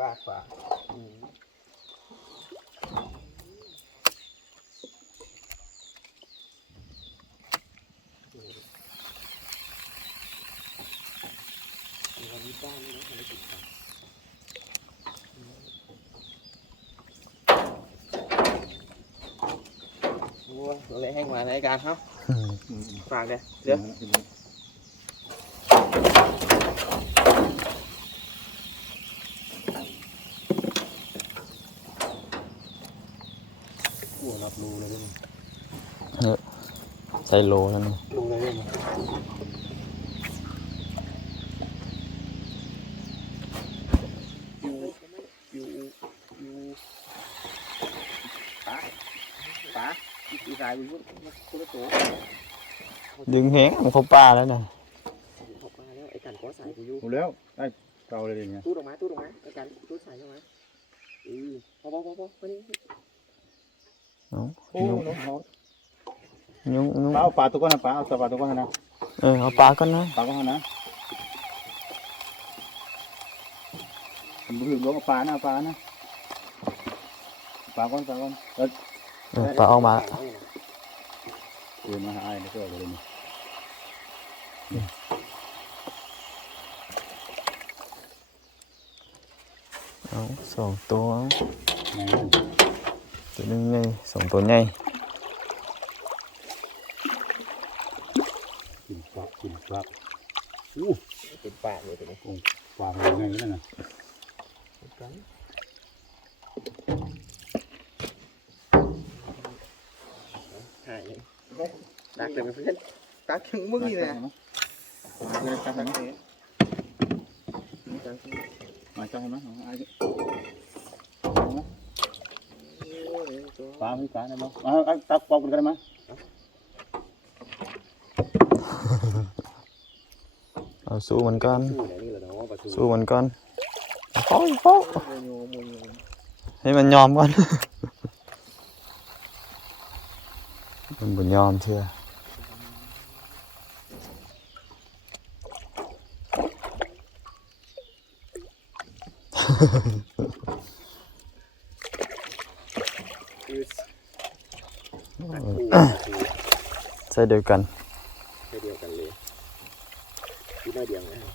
เต็มฟ้าฟ้าอืมวันนี้บ้านนี่นะอะไรติดกันโอ้ยเราเลยแห้งมาในการครับฝากเลยเดี๋ยว หัวรับรู้เลยด้วย ใส่โลแล้วนี่รู้เลยด้วยอยู่อยู่อยู่ป๋าป๋าอีสายอยู่คนละตัวดึงแหงมันเข้าป่าแล้วนะออกมาแล้วไอ้กันก็ใส่กูอยู่หมดแล้วได้เก่าเลยดิเนี่ยตู้ดอกไม้ตู้ดอกไม้ไอ้กันตู้ใส่ใช่ไหมอือพอพอพอพอมานี่เนาะโอ้น้องเขา ยุงยุงป๋าเอาปลาตัวก้อนนะป๋าเอาปลาตัวก้อนนะเออเอาปลาก่อนนะปลาก้อนนะผมรู้ว่าปลานะปลานะปลาก้อนปลาก้อนแล้วเออปลาออกมาเดินมาหาไอ้แล้วก็เลยนี่เอาสองตัวเอาแม่ตัวหนึงใหญ่สองตัวใหญ่ กินปลากินปลา เป็นปากเลยตัวนี้ปลาเป็นไงนั่นน่ะกันหายตักเลยเพื่อนตักถึงมึงนี่นะมาเลยจับตัให้กมั้ยเองมาจับให้มั้ยเอาไอ้โอ้ยตัวปลาไม่ปลาได้มั้ยเอาไอ้ตักปอกกันได้มั้ย เอาสู้มันก่อนตู้ไหนนี่แหละเนาะประตูสู้มันก่อนเอาเข้าเอาเข้าโมโยโมโยให้มันยอมก่อน มันบ่ยอมเชื่อคือตักตู้ใส่เดียวกัน ไม่เดียวกันเลยที่น่าเดียวนะครับ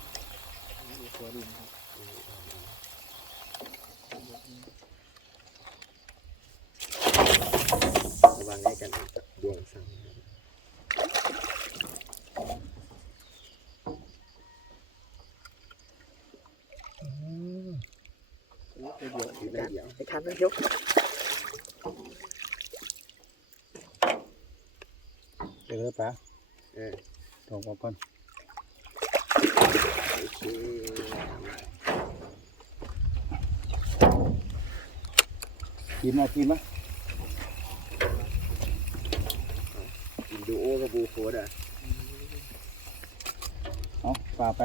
ระวังให้กันดวงสั่งเดียวอยู่ได้เดียวไอ้คันนั่นยก เดี๋ยวปลา เออ ตอกปอกก่อนโอเคกินมากินมากินดูโอ้กับบูโฟดอะเอาปลาไป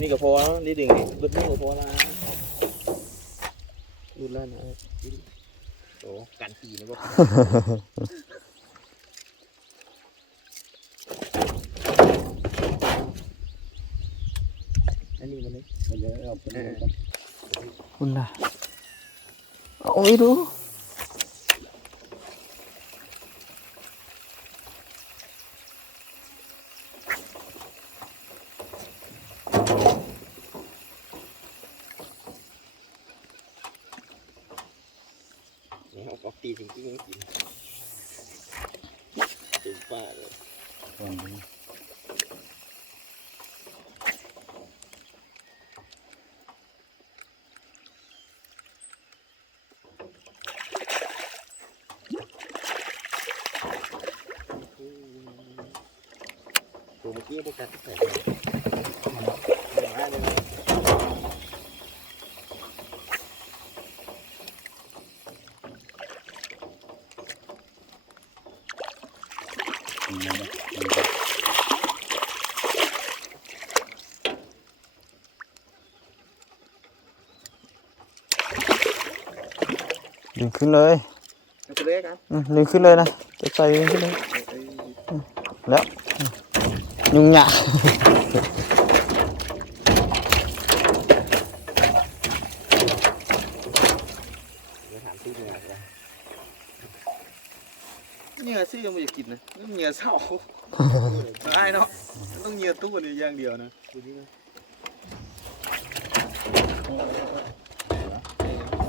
นี่ก็พอแล้วนี่ดึงนี่เบิดมือก็พอละรุดแล้วนะโอ้กันปีนะบ่อันนี้มันเลยมันจะเอาไปเลยครับคุณน่ะโอ้ยดู นี่เอาก็ตีจริงๆกินถึงป้าเลย ก่อนนี้ ตัวเมื่อกี้พวกกันใส่มาเลยนะ อืมมันจะ ดึงขึ้นเลยเอาไปเลยครับอืมดึงขึ้นเลยนะจะใส่ดึงขึ้นเลยอืมแล้วอืม ยุ่งยากเดี๋ยวถามที่เหนือเลยเหงื่อซี่ยังไม่อยากกินนะนี่เหงื่อเศร้าไอ้เนาะมันต้องเหงื่อตู้นี่อย่างเดียวนะ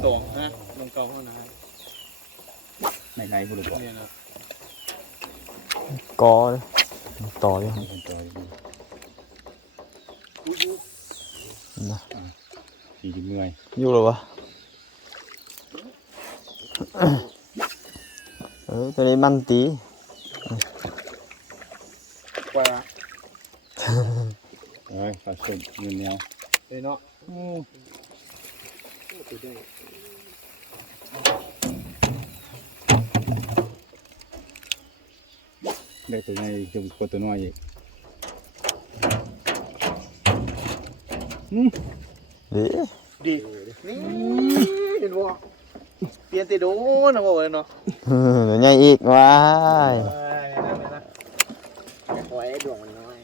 สองนะลงเกาเท่านั้นในในบุรุษบอกเนี่ยนะกอเลย ต่ออยู่มันจอยอยู่อุ้ยอุ้ยนะสีดิเมื่อยอยู่หรอวะเออตัวนี้มันตีกว่าเอ้ยผสมเงินแนวเลยเนาะ โอ้ ตัวเดียว ได้ตัวใหญ่จมกว่าตัวน้อยอีกดีดีนี่เห็นบ่เปลี่ยนแต่โดนนะบอกเลยเนาะเออเดี๋ยวใหญ่อีกว้ายคอยดวงมันน้อย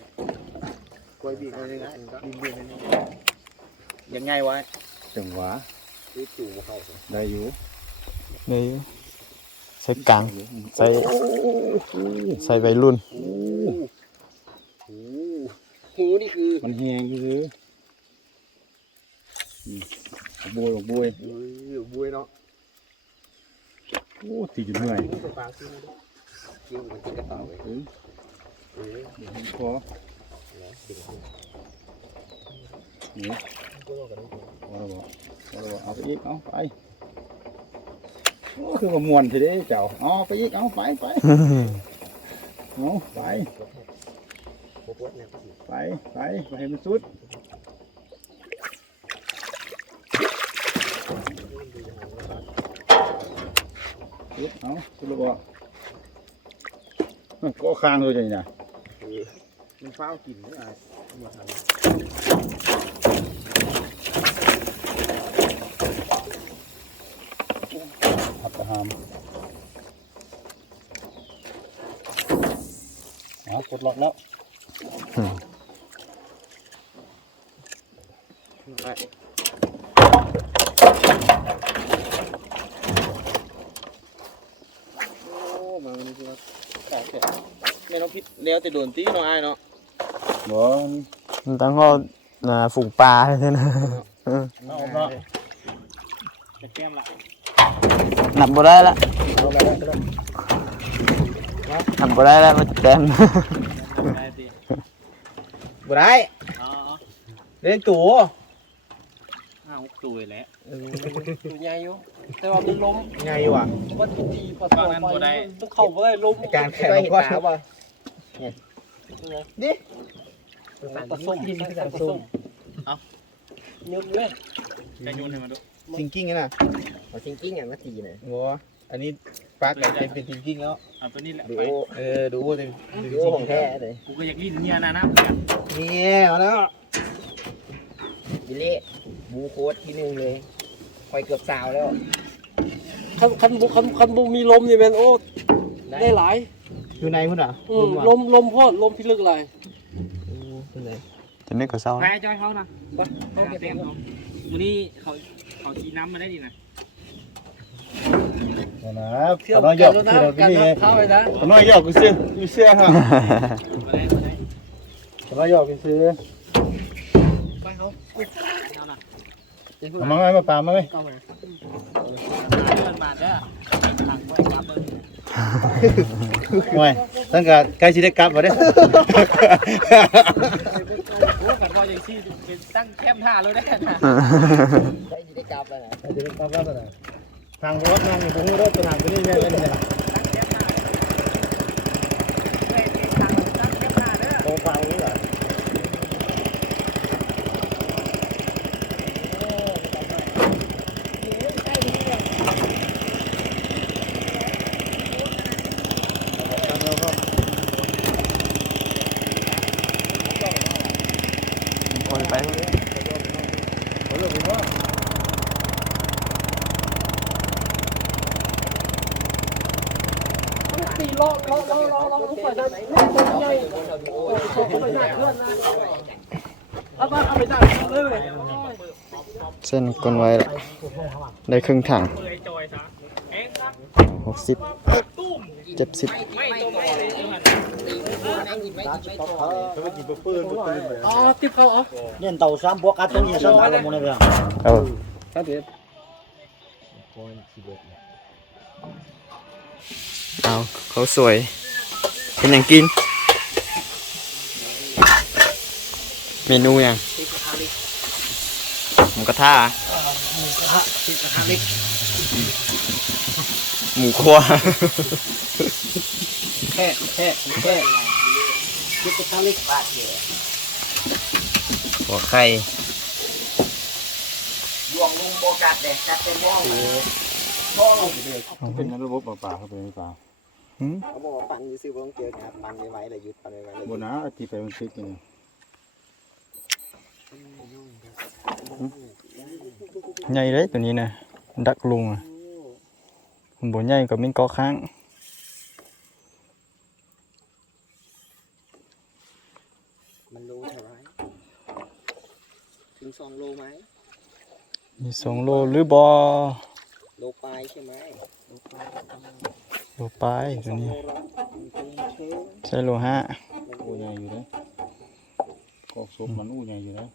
คอยบีบมันง่ายบีบบีบมันยังไงวะจังหวะคือจู่เข้าได้อยู่นี่ ใส่กลาง ใส่ใส่ใบรุ่นหูหูหูนี่คือ มันแหงคืออืมเอาบวยเอาบวยเออบุยเนาะโอ้สีดิเมื่อยกินไปปลากินกินมันกินกระต่ายเลยเอ้ยเออเดี๋ยวผมขอแล้วดึงนี่เอาละบ่เอาละบ่เอาไปอีกเอาไปโอ้ คือว่ามวนทีเด้เจ้าเอาไปอีกเอาไปไปเอาไปปวดปวดเนี่ยไปไปไปให้มันสุดสุดเอาสุดแล้วบ่มันก็ค้างเลยจังนี่นะมันเฝ้ากินไม่ได้หมดแล้ว หับตะหามเอากดล็อกแล้วโอ้มาวันนี้คือว่าแต่แต่ไม่ต้องพิษแล้วแต่โดนตีเนาะไอ้เนาะบ่มันต้องเอาน่ะฝูงปลาใช่ไหม เออเอาเนาะจะแก้มละ นับบ่ได้ละเอาไปแล้วนับบ่ได้ละมันแต้มได้สิบ่ได้เล่นตัวอ้าวตัวแล้วตัวใหญ่อยู่แต่ว่ามันล้มใหญ่ว่ะว่าตีพอตอนนั้นบ่ได้ต้องเข้าบ่ได้ล้มการแข่งก็ว่านี่ปลาส้มปลาส้มเอายืนเลยจะโยนให้มาดู ซิงกิ้งนะเอาจริงๆอย่างนาทีเนี่ยโอ้อันนี้ปลาไก่เป็นซิงกิ้งแล้ว เอาตัวนี้แหละดูไปเออดูเต็มดูของแท้เลยกูก็อยากลิ้นเนี่ยนะนะเนี่ยเอาแล้วบิเล่บูโค้ดทีหนึ่งเลยคอยเกือบสาวแล้วคันคันบุคันคันบุมีลมนี่แม่นโอ้ได้หลาย อยู่ในพุ่นอะอืมลมลมพอดลมพิลึกหลายเป็นไงจะนึกกับเศร้าไปจอยเขานะเขาเต็มเขาวันนี้เขา เขาชีน้ำมาได้ดีนะนะเที่ยวน้อยกัยอนกแล้วนะคือเรากันนี่ไงเข้าไปนะน้อยยอกกูซื้อกูเสื้อฮะมาได้มาได้น้อยยอกกูซื้อไปเขาเอานะเอามาไหมมาปามาไหมเข้ามาเดินมาเด้อหลังไว้กลับเลยไม่ตั้งแต่ใกล้ชิได้กลับมาเด้โอ้กันว่าอย่างที่เป็นตั้งแคมป์ท่าเลยได้นะใช้ จะได้กลับแล้วนะชิได้กลับแล้วนะทางรถนั่งอยู่ตรงรถตลาดตัวนี้แม่เป็นไงล่ะโตฟังนี่เหรอคนไป ตีล้อล้อล้อล้อล้อลงไปได้ใหญ่เอาไปหน้าเพื่อนนะเอาบ้านเอาไปหน้าเลยเว้ย เส้นกลนไว้ละได้ครึ่งถังหกสิบเจ็ดสิบไม่ตัวไม่เลยเดี๋ยวหันไม่กินไม่กินไม่ก่อนเขาไปกินปืนปืนเลยอ๋อติบเขาอ๋อเนี่ยเต่าซ้ำบวกกันตรงนี้ซ้ำตาลงมาเลยเอาครับเดี๋ยวเอาเขาสวยเป็นอย่างกิน เมนูอย่าง หมูกระทะหมูคั่วแค่แค่แค่คิดจะเข้าเล็กบาทเดียวหัวไข่ยวงลุงโบกัดเด็กกัดเต็มห้องเป็นระบบป่าเขาเป็นป่าหืมเขาบอกว่าปั่นซื้อๆต้องเจอนะปั่นไม่ไหวเลยหยุดปั่นไม่ไหวเลยบนน้าที่ไปมันติดนี่ ใหญ่เลยตัวนี้นะดักลุงอะผมบอกใหญ่ก็มีเกอค้างมันโลเท่าไหรถึงสองโลไหมมีสองโลหรือบอโลปลายใช่ไหมโลปลายโลปลายตัวนี้โลละเท่งใช่โลห้าอู้ใหญ่อยู่เลย กอกศพมันอู้ใหญ่อยู่แล้ว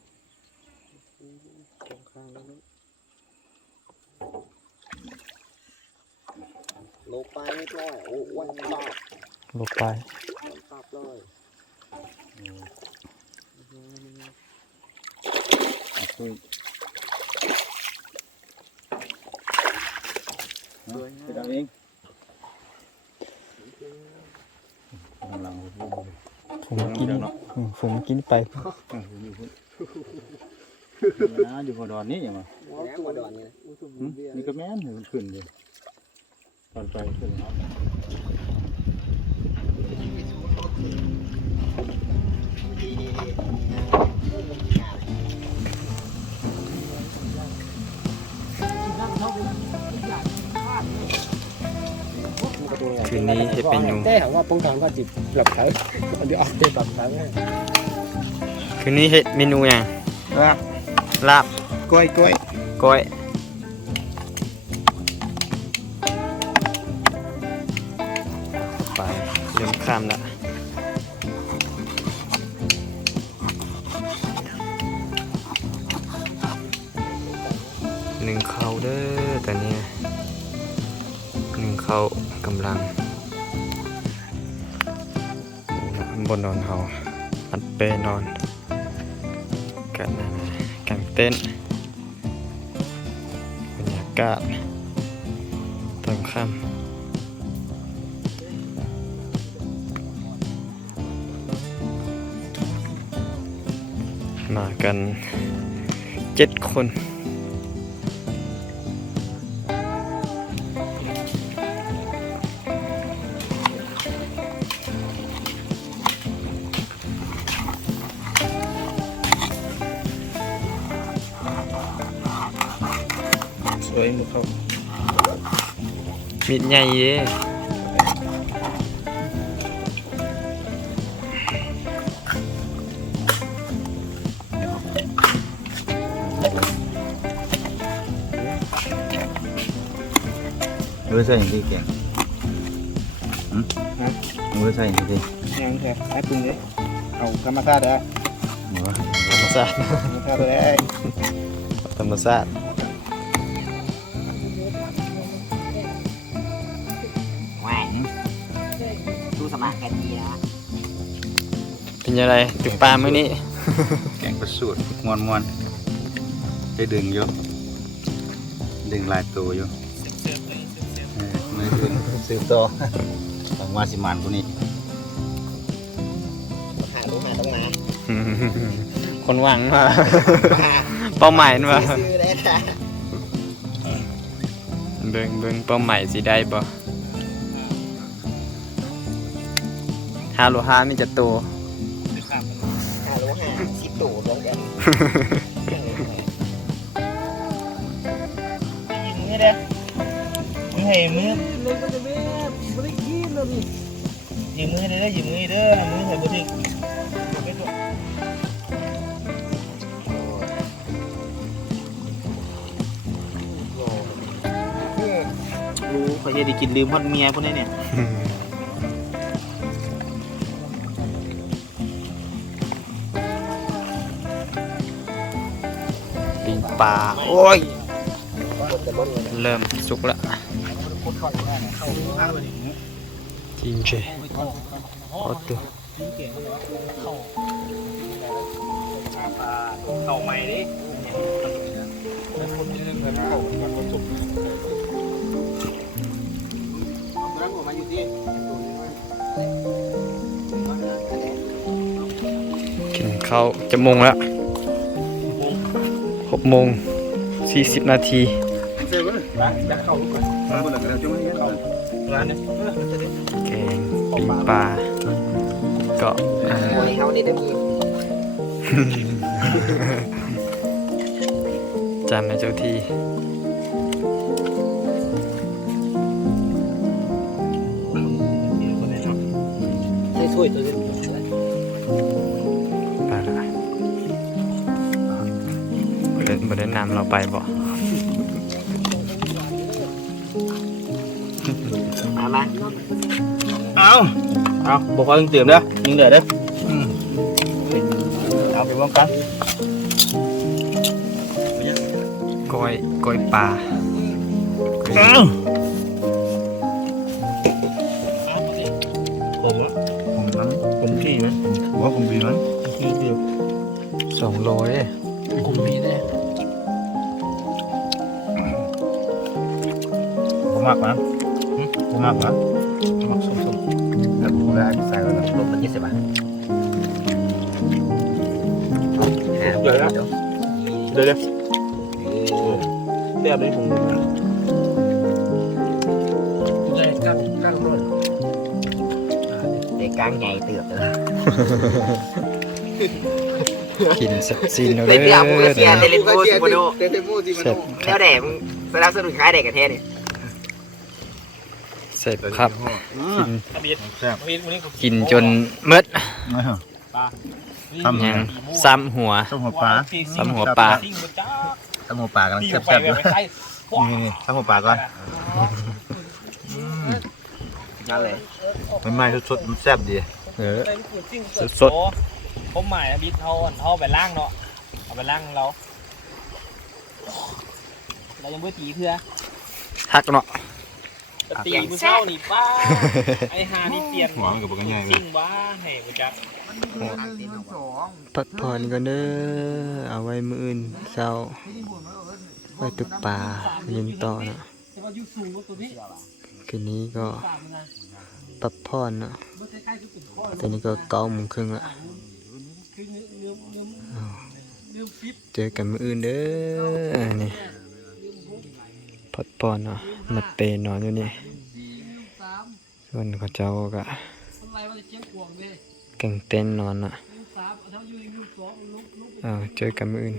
ตรงข้างแล้วนะโลปลายไม่ร้อยโอ้วันปากโลปลายวันปากเลยคุยไปดังเองกำลัง ผมกินอืมผมกินไปอยู่พุ่นนะอยู่พอดอนนี่อย่างมาแล้วมาดอนนี่นะนี่ก็แม่นมันขึ้นอยู่ตอนไปขึ้น คืนนี้เห็ดเป็นยูแต่ถามว่าป้องกันว่าจิบหลับเท้าเดี๋ยวออกเตะกลับเท้าให้คืนนี้เห็ดเมนูอย่างลาบลาบกล้วยกล้วยก้อยไปเริ่มข้ามละ บนนอนเขาอัดเปนอนกันนะกางเต้นท์บรรยากาศตอนค่ำมากันเจ็ดคน มีดใหญ่เด้มือใส่อย่างที่แกงหืมมือใส่อย่างที่ยังแค่ไอ้ปรุงเลยเอากรรมชาติได้หมูธรรมชาติกรรมชาติได้ธรรมชาติแเป็นยังไงจุกปลามื้อนี้ แกงกระสูดมวนมวนๆได้ดึงอยู่ดึงหลายตัวอยู่เออมือดึงสืบต่อหวังว่าสิมันพวกนี้หารู้หาต้องมาคนหวังมาเป้าหมายมาซื้อได้ค่ะเบิ่งเบิ่งเป้าหมายสิได้บ่ฮาโลฮามีจะโตห นยิงมือเด้มึงให้มือเลยก็จะไม่ไม่ได้กินเลยนี่ยิงมือเด้อยิงมือเด้อมือให้บ่ถึงรู้เขาจะได้กินลืมฮอดเมียพวกนี้เนี่ย ปิงปลา โอ้ย เริ่มสุกแล้วจริงเจโอ้ตัวเข่าใหม่ดิกินข้าวจะโมงแล้ว หกโมงสี่สิบนาทีแกงปิ้งปลาก็อาโอ้ยเขานี่ได้มีจำนะเจ้าที่ช่วยตัวนี้ บ่ได้บ่ได้นำเราไปบ่มามาเอาเอาบอกว่าต้องเตรียมเด้อยิงเดือดเด้อเอาไปพร้อมกันก้อยก้อยปลาเอาผมอะผมนั้นผมขี้ไหมว่าผมดีนั้นขี้เดียวสองโลเด้ผมมีแน่ มากนะผมมากนะมักสมแล้วผมได้ใส่ไว้แล้วลมมันยี่สิบบาทเดี๋ยวนะเดี๋ยวเดี๋ยวเดี๋ยวไปผมเลยกั้งกั้งรถเด็กกลางใหญ่เติบเลยกินสักซีนเอาเลเด้ยที่อาบูเซียเดลิโกซิโมโนเตเตมูจิมาเสร็จแล้วแดมึงสนับสนุนขายเด็กกันแท้เนี่ย เสร็จครับ กินอาบีดแซ่บอาบีดวันนี้กินจนมืดนะฮะทำยังซ้ำหัว ต้มหัวปลาซ้ำหัวปลาซิ่งมาจ้าต้มหัวปลากำลังตีแซ่ไปบๆอยู่ไปใส่นี่นี่ต้มหัวปลาก่อนนั่นเลยมันไม่สดๆมันแซ่บดีเออสสดผมหมายอาบีดเขาอ่อนเขาไปล่างเนาะเอาไปล่างเราเรายังไม่ตีเพื่อทักเนาะ ตีมือเช้านี่ป้าไอหานี่เปลี่ยนหัวมันกับปลาใหญ่เลซิ่ยงว้าให้กูจักพักผ่อนกันเด้อเอาไว้มื้ออื่นเช้าไว้ตึกป่ายินต่อเนาะแต่ว่าอยู่สูงกว่าตัวนี้คืนนี้ก็สามนะพักผ่อนเนาะมันคล้ายๆคือเป็นข้อตอนนี้ก็เก้าโมงครึ่งละคือเนื้อเนื้อเนื้อเนื้อฟิปเจอกันมื้ออื่นเด้อนี่ ดปอนเนาะมาเตนนอนอยู่นี่ส่วนเขาเจ้าก็กางเต้นนอนอ่ะเอาเจอกันมื่น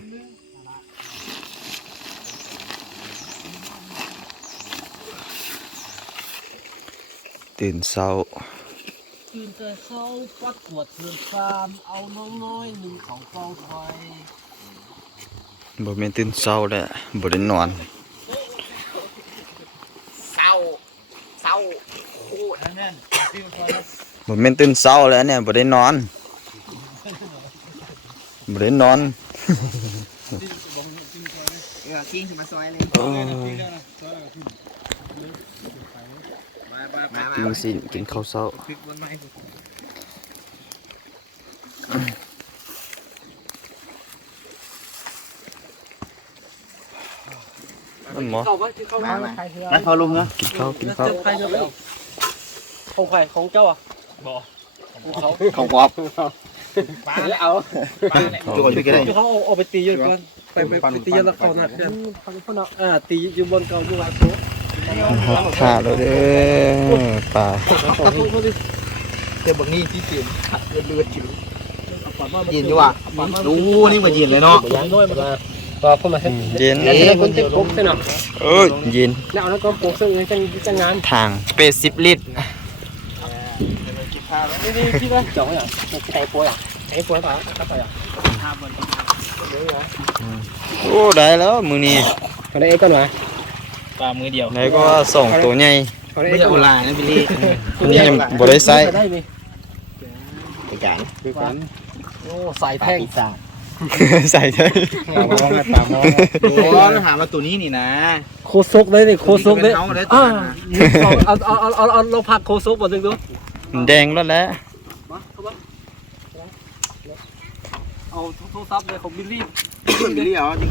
ตื่นเศร้าตื่นแต่เศร้าปัดกวดเพื่อนฟามเอาน้องน้อยหนึ่งของเฝ้าไฟบ่แม่นตื่นเศร้าแล้วบ่ได้นอน บ่แม่นตื่นเช้าแล้วเนี่ยบ่ได้นอนบ่ได้นอนเออกิ้งขึ้นมาซอยเลยโอ้ยมามากินสิกินข้าวเช้าพลิกบนไม้นั่นหมอเข้ามาที่เข้ามาไปพอลุงเนาะกินข้าวกินข้าวใครจะเอา ของใครของเจ้าอะบ่ของเขาของปอบป้าแล้วเอาป้าเนี่ยข้าวตัวช่วยกันได้ที่เขาเอาเอาไปตีอยู่ก่อนไปไปไปตีแล้วเขาหนักขึ้นอ่าตีอยู่บนเก่าอยู่หลายโต๊ะฮอดท่าแล้วเด้อป่าขอโทษเขาดิเดี๋ยวบักนี่ที่เตียนเลือดเลือดจิ๋วเย็นอยู่ว่ะรู้นี่ว่าเย็นเลยเนาะยังน้อยมาก็พอมาเห็นเย็นแล้วจะคนเจ็บปุ๊บใช่ไหมเอ้ยเย็นแล้วแล้วก็ปลูกซึ่งยังจังจังงานทางเป็ด10ลิตร นี่นี่ที่ว่าจ่องอะไก่ป่วยอะไก่ป่วยป่ะก็ไปอะโอ้ได้แล้วมื้อนี้ก็ได้เอ็กก่อนวะปลามือเดียวไหนก็ว่าส่งตัวใหญ่ก็ได้ไม่เอ็กใช่ก่โออนลานะบิลลี่นี่ยังบ่ได้ใส่ได้มีไปกันโอ้ใส่แท่งใส่ได้มองกันตามมองโอ้ถามว่าตัวนี้นี่นะโคซกได้นี่โคซกได้เอาได้อ่าตัวนั้นนะเอาเอาเอาเอาเอาเราพักโคซกมาดึงดูมัน แดงแล้วแหละมาเข้ามาเอาโทรศัพท์เลยของบิลลี่ บิลลี่เหรอจริง